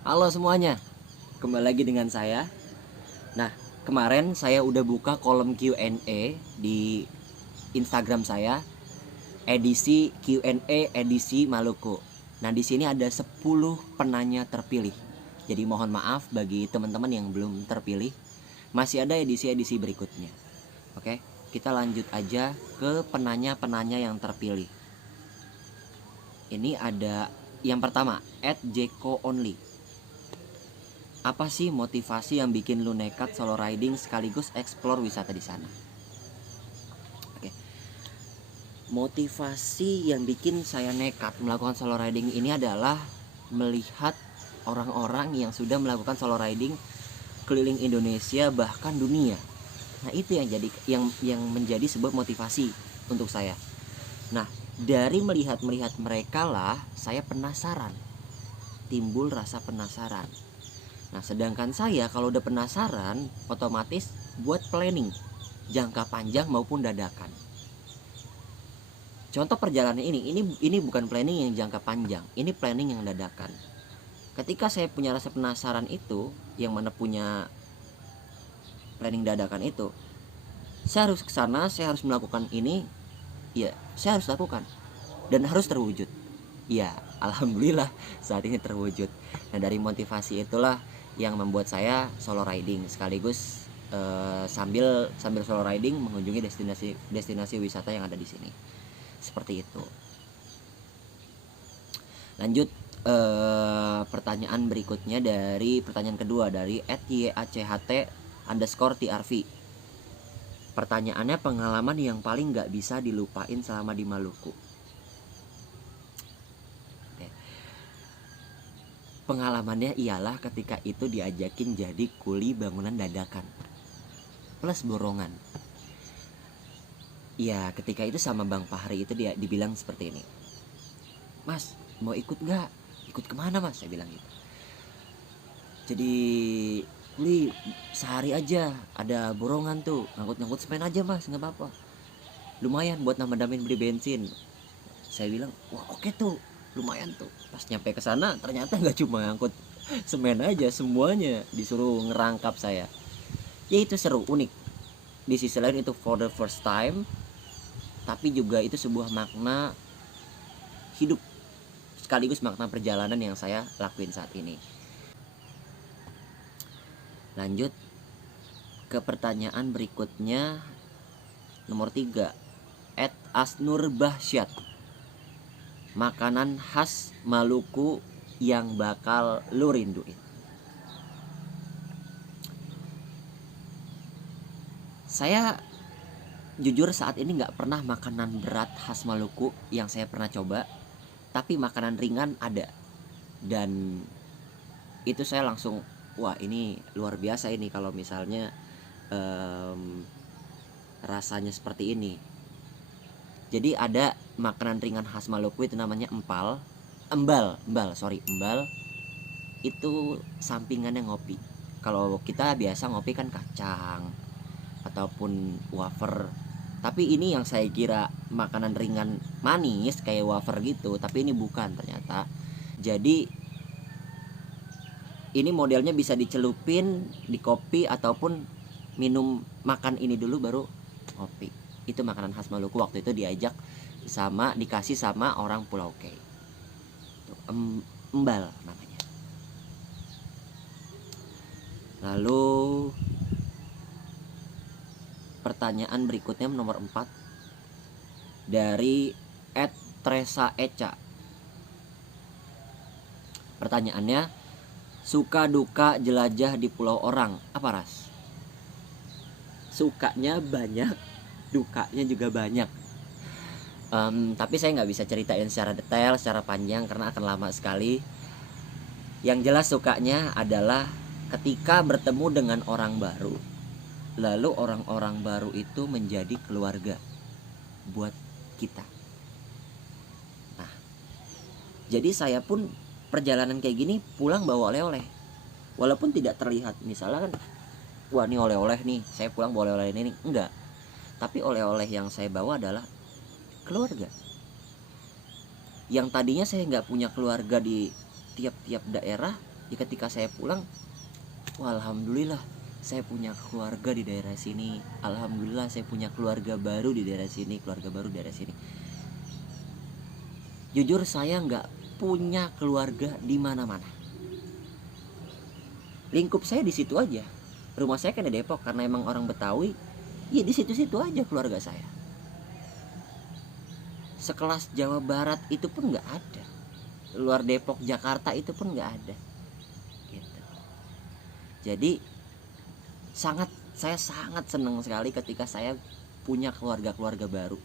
Halo semuanya, kembali lagi dengan saya. Nah, kemarin saya udah buka kolom Q&A di Instagram saya, edisi Q&A edisi Maluku. Nah, di sini ada 10 penanya terpilih. Jadi mohon maaf bagi teman-teman yang belum terpilih. Masih ada edisi-edisi berikutnya. Oke, kita lanjut aja ke penanya-penanya yang terpilih. Ini ada yang pertama, @jeko_only. Apa sih motivasi yang bikin lu nekat solo riding sekaligus explore wisata di sana? Oke. Motivasi yang bikin saya nekat melakukan solo riding ini adalah melihat orang-orang yang sudah melakukan solo riding keliling Indonesia bahkan dunia. Nah, itu yang menjadi sebuah motivasi untuk saya. Nah, dari melihat mereka lah saya penasaran. Timbul rasa penasaran. Nah, sedangkan saya kalau udah penasaran, otomatis buat planning jangka panjang maupun dadakan. Contoh perjalanan ini bukan planning yang jangka panjang, ini planning yang dadakan. Ketika saya punya rasa penasaran itu, yang mana punya planning dadakan itu, saya harus ke sana, saya harus melakukan ini, ya, saya harus lakukan dan harus terwujud. Ya, alhamdulillah saat ini terwujud. Nah, dari motivasi itulah yang membuat saya solo riding sekaligus sambil solo riding mengunjungi destinasi wisata yang ada di sini. Seperti itu. Lanjut pertanyaan berikutnya dari pertanyaan kedua dari @yacht_trv. Pertanyaannya, pengalaman yang paling nggak bisa dilupain selama di Maluku. Pengalamannya ialah ketika itu diajakin jadi kuli bangunan dadakan plus borongan. Ya, ketika itu sama Bang Fahri itu dia dibilang seperti ini, "Mas, mau ikut nggak?" "Ikut kemana Mas?" Saya bilang gitu. "Jadi kuli sehari aja, ada borongan tuh, ngangkut-ngangkut semen aja Mas, nggak apa-apa, lumayan buat nambah-nambahin beli bensin." Saya bilang, "Wah, oke tuh, lumayan tuh." Pas nyampe ke sana ternyata nggak cuma ngangkut semen aja, semuanya disuruh ngerangkap saya. Ya, itu seru, unik. Di sisi lain itu for the first time, tapi juga itu sebuah makna hidup sekaligus makna perjalanan yang saya lakuin saat ini. Lanjut ke pertanyaan berikutnya, nomor 3, @asnurbahsyat. Makanan khas Maluku yang bakal lu rinduin. Saya jujur saat ini nggak pernah makanan berat khas Maluku yang saya pernah coba, tapi makanan ringan ada. Dan itu saya langsung, wah ini luar biasa ini kalau misalnya rasanya seperti ini. Jadi ada makanan ringan khas Maluku itu namanya embal. Itu sampingannya ngopi. Kalau kita biasa ngopi kan kacang ataupun wafer. Tapi ini yang saya kira makanan ringan manis kayak wafer gitu, tapi ini bukan ternyata. Jadi ini modelnya bisa dicelupin di kopi ataupun minum, makan ini dulu baru ngopi. Itu makanan khas Maluku, waktu itu dikasih sama orang Pulau K. Embal namanya. Lalu pertanyaan berikutnya nomor 4 dari @tresaeca. Pertanyaannya, suka duka jelajah di pulau orang apa Ras? Sukanya banyak, dukanya juga banyak. Tapi saya nggak bisa ceritain secara detail, secara panjang karena akan lama sekali. Yang jelas sukanya adalah ketika bertemu dengan orang baru, lalu orang-orang baru itu menjadi keluarga buat kita. Nah, jadi saya pun perjalanan kayak gini pulang bawa oleh-oleh, walaupun tidak terlihat. Misalnya kan, wah ini oleh-oleh nih, saya pulang bawa oleh-oleh ini, enggak. Tapi oleh-oleh yang saya bawa adalah keluarga. Yang tadinya saya nggak punya keluarga di tiap-tiap daerah, Ya ketika saya pulang, wah, alhamdulillah saya punya keluarga di daerah sini. Alhamdulillah saya punya keluarga baru di daerah sini, keluarga baru di daerah sini. Jujur saya nggak punya keluarga di mana-mana. Lingkup saya di situ aja. Rumah saya kan di Depok, karena emang orang Betawi. Ya di situ-situ aja keluarga saya. Sekelas Jawa Barat itu pun nggak ada. Luar Depok, Jakarta itu pun nggak ada. Gitu. Jadi saya sangat senang sekali ketika saya punya keluarga-keluarga baru.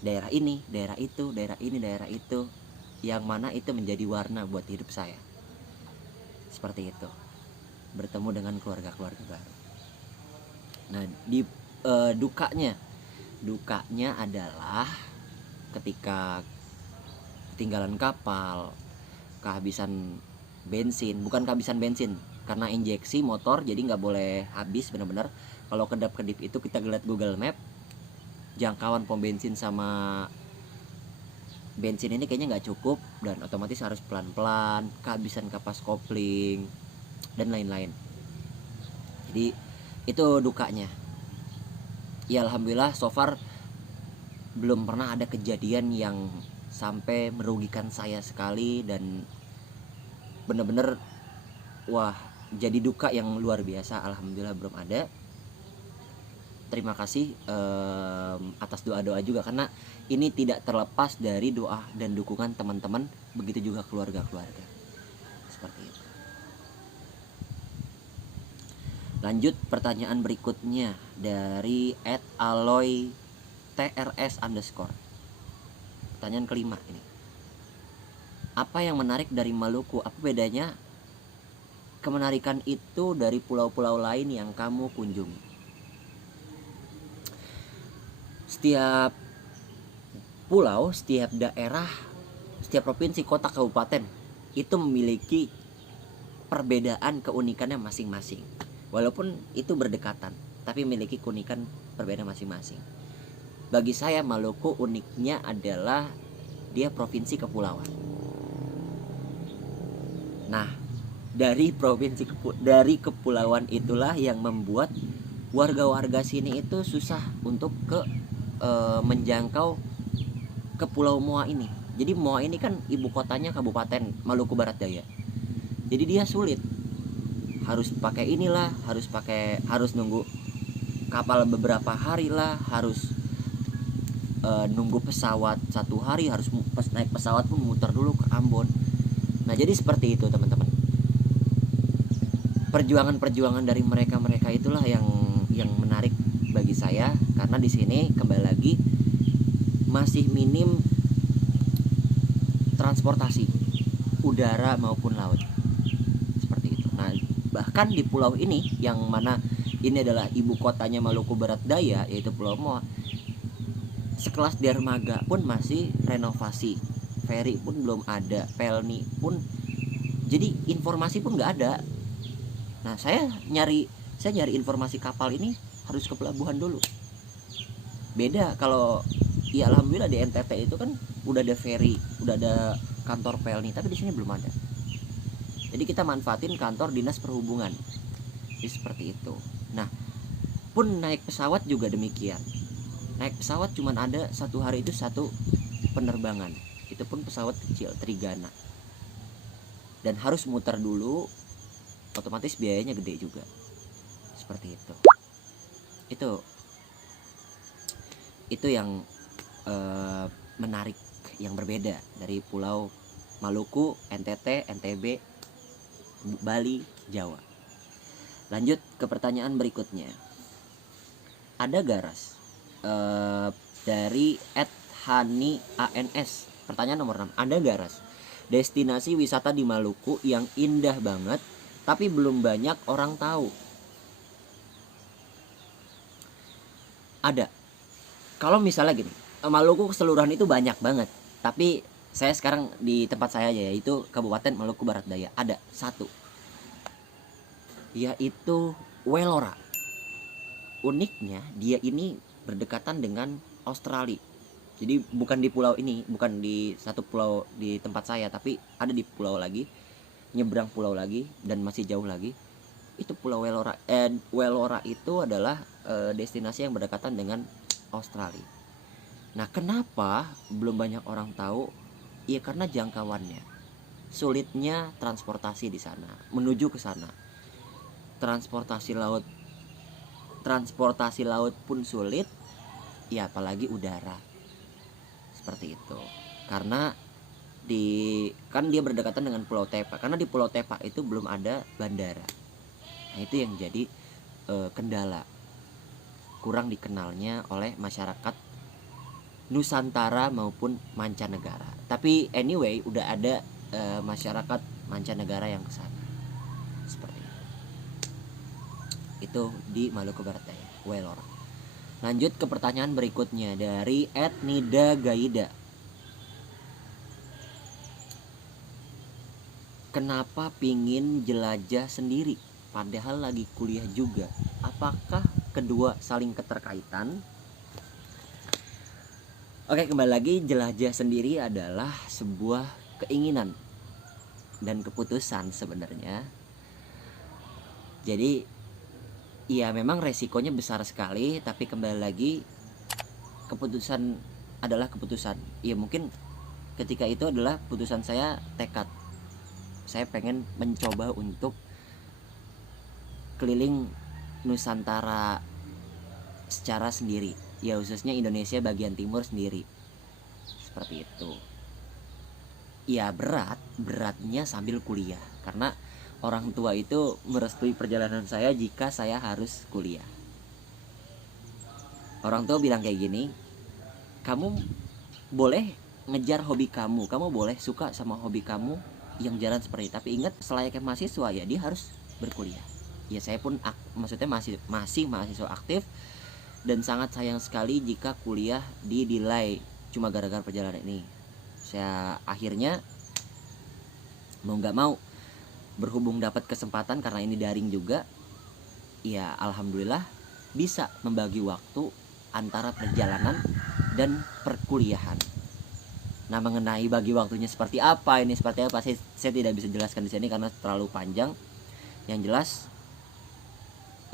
Daerah ini, daerah itu, daerah ini, daerah itu, yang mana itu menjadi warna buat hidup saya. Seperti itu. Bertemu dengan keluarga-keluarga baru. Nah, di dukanya adalah ketika ketinggalan kapal, kehabisan bensin. Bukan kehabisan bensin, karena injeksi motor, jadi nggak boleh habis benar-benar. Kalau kedap-kedip itu kita lihat Google Map, jangkauan pom bensin sama bensin ini kayaknya nggak cukup, dan otomatis harus pelan-pelan, kehabisan kapas kopling dan lain-lain. Jadi itu dukanya. Ya alhamdulillah so far belum pernah ada kejadian yang sampai merugikan saya sekali, dan bener-bener wah jadi duka yang luar biasa. Alhamdulillah belum ada. Terima kasih atas doa-doa juga, karena ini tidak terlepas dari doa dan dukungan teman-teman, begitu juga keluarga-keluarga. Seperti itu. Lanjut pertanyaan berikutnya dari @aloy_trs_. Pertanyaan kelima ini. Apa yang menarik dari Maluku? Apa bedanya kemenarikan itu dari pulau-pulau lain yang kamu kunjungi? Setiap pulau, setiap daerah, setiap provinsi, kota, kabupaten itu memiliki perbedaan keunikannya masing-masing. Walaupun itu berdekatan, tapi memiliki keunikan perbedaan masing-masing. Bagi saya Maluku uniknya adalah dia provinsi kepulauan. Nah, dari kepulauan itulah yang membuat warga-warga sini itu susah untuk menjangkau ke Pulau Moa ini. Jadi Moa ini kan ibu kotanya Kabupaten Maluku Barat Daya. Jadi dia sulit. Harus pakai inilah, harus nunggu kapal beberapa hari lah, harus nunggu pesawat 1 hari, harus naik pesawat pun muter dulu ke Ambon. Nah, jadi seperti itu teman-teman. Perjuangan dari mereka itulah yang menarik bagi saya, karena di sini kembali lagi masih minim transportasi udara maupun laut. Seperti itu. Nah, bahkan di pulau ini yang mana ini adalah ibu kotanya Maluku Barat Daya, yaitu Pulau Moa, sekelas dermaga pun masih renovasi, ferry pun belum ada, pelni pun, jadi informasi pun nggak ada. Nah, saya nyari informasi kapal ini harus ke pelabuhan dulu. Beda kalau ya alhamdulillah di NTT itu kan udah ada ferry, udah ada kantor pelni, tapi di sini belum ada. Jadi kita manfaatin kantor dinas perhubungan. Jadi seperti itu. Nah, pun naik pesawat juga demikian. Naik pesawat cuman ada 1 hari itu 1 penerbangan. Itu pun pesawat kecil Trigana. Dan harus muter dulu, otomatis biayanya gede juga. Seperti itu. Itu yang menarik, yang berbeda dari Pulau Maluku, NTT, NTB, Bali, Jawa. Lanjut ke pertanyaan berikutnya. Ada garas dari @hani_ans. Pertanyaan nomor 6. Ada garas destinasi wisata di Maluku yang indah banget tapi belum banyak orang tahu? Ada. Kalau misalnya gini, Maluku keseluruhan itu banyak banget, tapi saya sekarang di tempat saya aja, yaitu Kabupaten Maluku Barat Daya. Ada 1, yaitu Welora. Uniknya dia ini berdekatan dengan Australia. Jadi bukan di pulau ini, bukan di satu pulau di tempat saya, tapi ada di pulau lagi, nyebrang pulau lagi dan masih jauh lagi. Itu Pulau Welora. Welora itu adalah destinasi yang berdekatan dengan Australia. Nah, kenapa belum banyak orang tahu? Ya karena jangkauannya. Sulitnya transportasi di sana, menuju ke sana. Transportasi laut pun sulit, ya apalagi udara. Seperti itu. Karena kan dia berdekatan dengan Pulau Tepa. Karena di Pulau Tepa itu belum ada bandara. Nah, itu yang jadi kendala. Kurang dikenalnya oleh masyarakat Nusantara maupun mancanegara. Tapi anyway, udah ada masyarakat mancanegara yang ke sana. Seperti itu. Itu di Maluku Barat Daya, Welora. Lanjut ke pertanyaan berikutnya dari @nida_gaida. Kenapa pingin jelajah sendiri padahal lagi kuliah juga? Apakah kedua saling keterkaitan? Oke, kembali lagi, jelajah sendiri adalah sebuah keinginan dan keputusan sebenarnya. Jadi ya memang resikonya besar sekali, tapi kembali lagi keputusan adalah keputusan. Ya mungkin ketika itu adalah putusan saya, tekad. Saya pengen mencoba untuk keliling Nusantara secara sendiri. Ya khususnya Indonesia bagian timur sendiri. Seperti itu. Ya beratnya sambil kuliah. Karena orang tua itu merestui perjalanan saya jika saya harus kuliah. Orang tua bilang kayak gini, kamu boleh ngejar hobi kamu, kamu boleh suka sama hobi kamu yang jalan seperti itu. Tapi ingat, selayaknya mahasiswa ya dia harus berkuliah. Ya saya pun maksudnya masih mahasiswa aktif, dan sangat sayang sekali jika kuliah di-delay cuma gara-gara perjalanan ini. Saya akhirnya mau nggak mau, berhubung dapat kesempatan karena ini daring juga, ya alhamdulillah bisa membagi waktu antara perjalanan dan perkuliahan. Nah, mengenai bagi waktunya seperti apa, saya tidak bisa jelaskan di sini karena terlalu panjang. Yang jelas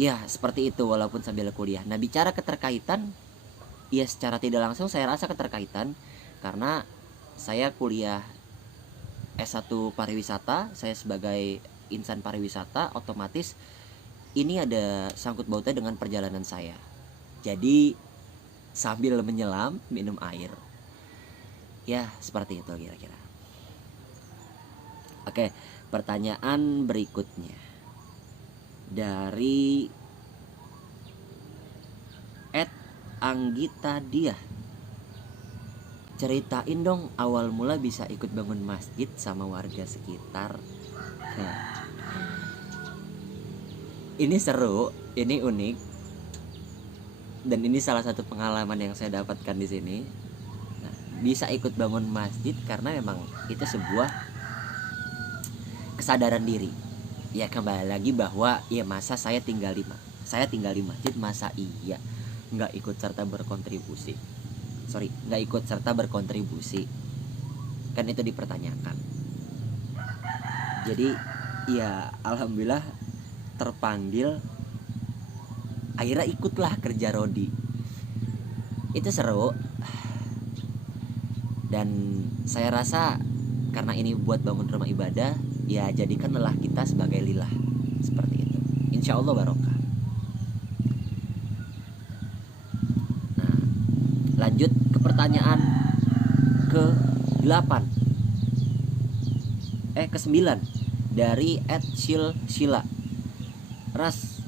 ya seperti itu, walaupun sambil kuliah. Nah, bicara keterkaitan, ya secara tidak langsung saya rasa keterkaitan karena saya kuliah S1 pariwisata, saya sebagai insan pariwisata, otomatis ini ada sangkut pautnya dengan perjalanan saya. Jadi sambil menyelam, minum air. Ya, seperti itu kira-kira. Oke, pertanyaan berikutnya dari @Anggita Diah. Ceritain dong awal mula bisa ikut bangun masjid sama warga sekitar. Nah, ini seru, ini unik, dan ini salah satu pengalaman yang saya dapatkan di sini. Nah, bisa ikut bangun masjid karena memang itu sebuah kesadaran diri. Ya kembali lagi bahwa ya masa saya tinggal di masjid, masa iya nggak ikut serta berkontribusi. Nggak ikut serta berkontribusi, kan itu dipertanyakan. Jadi ya alhamdulillah terpanggil, akhirnya ikutlah kerja rodi. Itu seru, dan saya rasa karena ini buat bangun rumah ibadah, ya jadikan lelah kita sebagai lillah. Seperti itu, insya Allah barokah. Lanjut ke pertanyaan ke-8 ke-9 dari @Shila. Ras,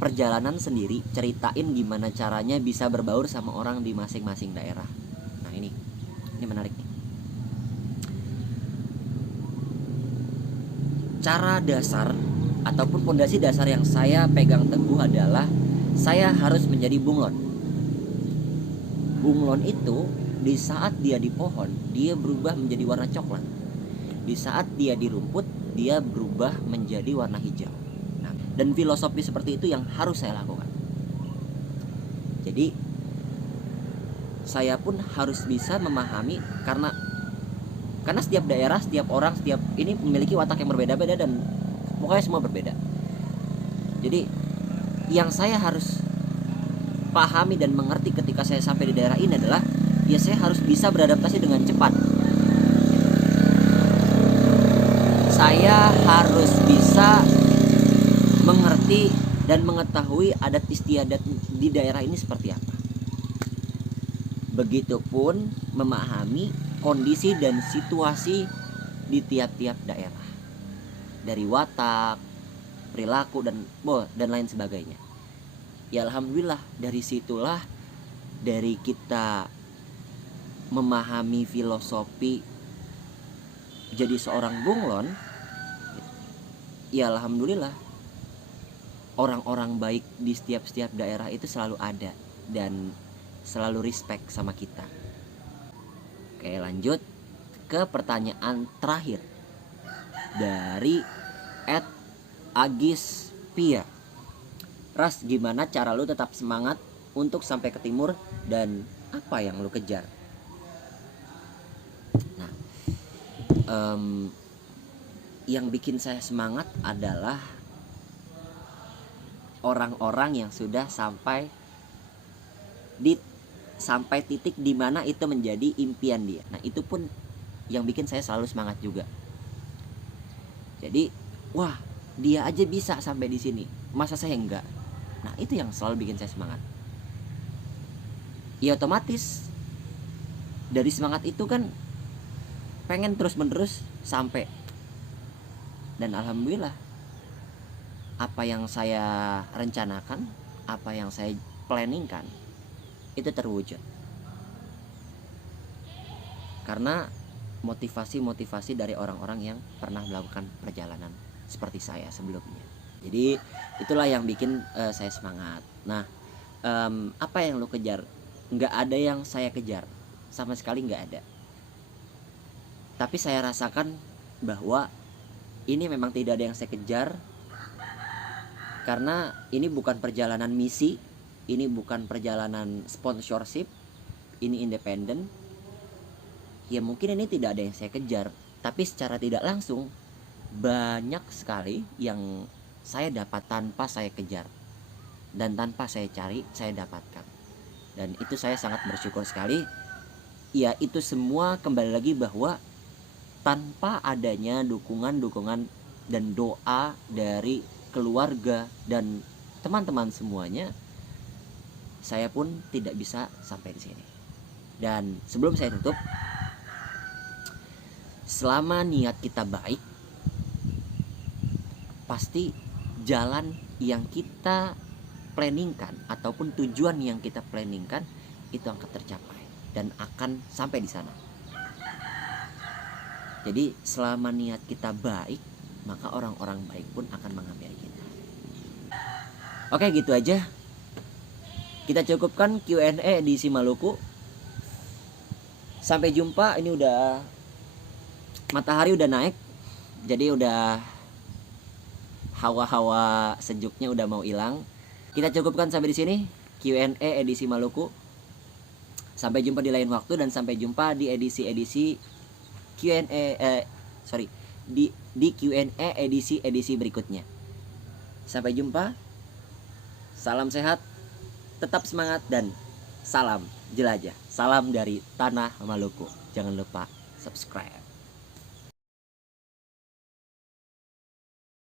perjalanan sendiri, ceritain gimana caranya bisa berbaur sama orang di masing-masing daerah. Nah, ini menarik nih. Cara dasar ataupun fondasi dasar yang saya pegang teguh adalah saya harus menjadi bunglon. Bunglon itu di saat dia di pohon, dia berubah menjadi warna coklat. Di saat dia di rumput, dia berubah menjadi warna hijau. Nah, dan filosofi seperti itu yang harus saya lakukan. Jadi saya pun harus bisa memahami, karena setiap daerah, setiap orang, setiap ini memiliki watak yang berbeda-beda dan pokoknya semua berbeda. Jadi yang saya harus pahami dan mengerti ketika saya sampai di daerah ini adalah ya saya harus bisa beradaptasi dengan cepat. Saya harus bisa mengerti dan mengetahui adat istiadat di daerah ini seperti apa. Begitupun memahami kondisi dan situasi di tiap-tiap daerah, dari watak, perilaku dan lain sebagainya. Ya alhamdulillah dari situlah, dari kita memahami filosofi jadi seorang bunglon, ya alhamdulillah orang-orang baik di setiap daerah itu selalu ada dan selalu respect sama kita. Oke, lanjut ke pertanyaan terakhir dari @agispia. Ras, gimana cara lu tetap semangat untuk sampai ke timur dan apa yang lu kejar? Nah, yang bikin saya semangat adalah orang-orang yang sudah sampai titik di mana itu menjadi impian dia. Nah, itu pun yang bikin saya selalu semangat juga. Jadi, wah, dia aja bisa sampai di sini, masa saya enggak? Nah, itu yang selalu bikin saya semangat. Ya otomatis dari semangat itu kan pengen terus-menerus sampai. Dan alhamdulillah apa yang saya rencanakan, apa yang saya planningkan itu terwujud. Karena motivasi dari orang-orang yang pernah melakukan perjalanan seperti saya sebelumnya. Jadi itulah yang bikin saya semangat. Nah, apa yang lo kejar? Nggak ada yang saya kejar, sama sekali nggak ada. Tapi saya rasakan bahwa ini memang tidak ada yang saya kejar, karena ini bukan perjalanan misi, ini bukan perjalanan sponsorship, ini independen. Ya mungkin ini tidak ada yang saya kejar, tapi secara tidak langsung banyak sekali yang saya dapat tanpa saya kejar dan tanpa saya cari, saya dapatkan. Dan itu saya sangat bersyukur sekali. Ya itu semua kembali lagi bahwa tanpa adanya dukungan dan doa dari keluarga dan teman-teman semuanya, saya pun tidak bisa sampai di sini. Dan sebelum saya tutup, selama niat kita baik, pasti jalan yang kita planningkan ataupun tujuan yang kita planningkan itu akan tercapai dan akan sampai di sana. Jadi selama niat kita baik, maka orang-orang baik pun akan menghampiri kita. Oke, gitu aja. Kita cukupkan Q&A edisi Maluku. Sampai jumpa. Ini udah matahari udah naik. Jadi udah hawa-hawa sejuknya udah mau hilang. Kita cukupkan sampai di sini Q&A edisi Maluku. Sampai jumpa di lain waktu dan sampai jumpa di edisi Q&A di Q&A edisi berikutnya. Sampai jumpa. Salam sehat, tetap semangat dan salam jelajah. Salam dari Tanah Maluku. Jangan lupa subscribe.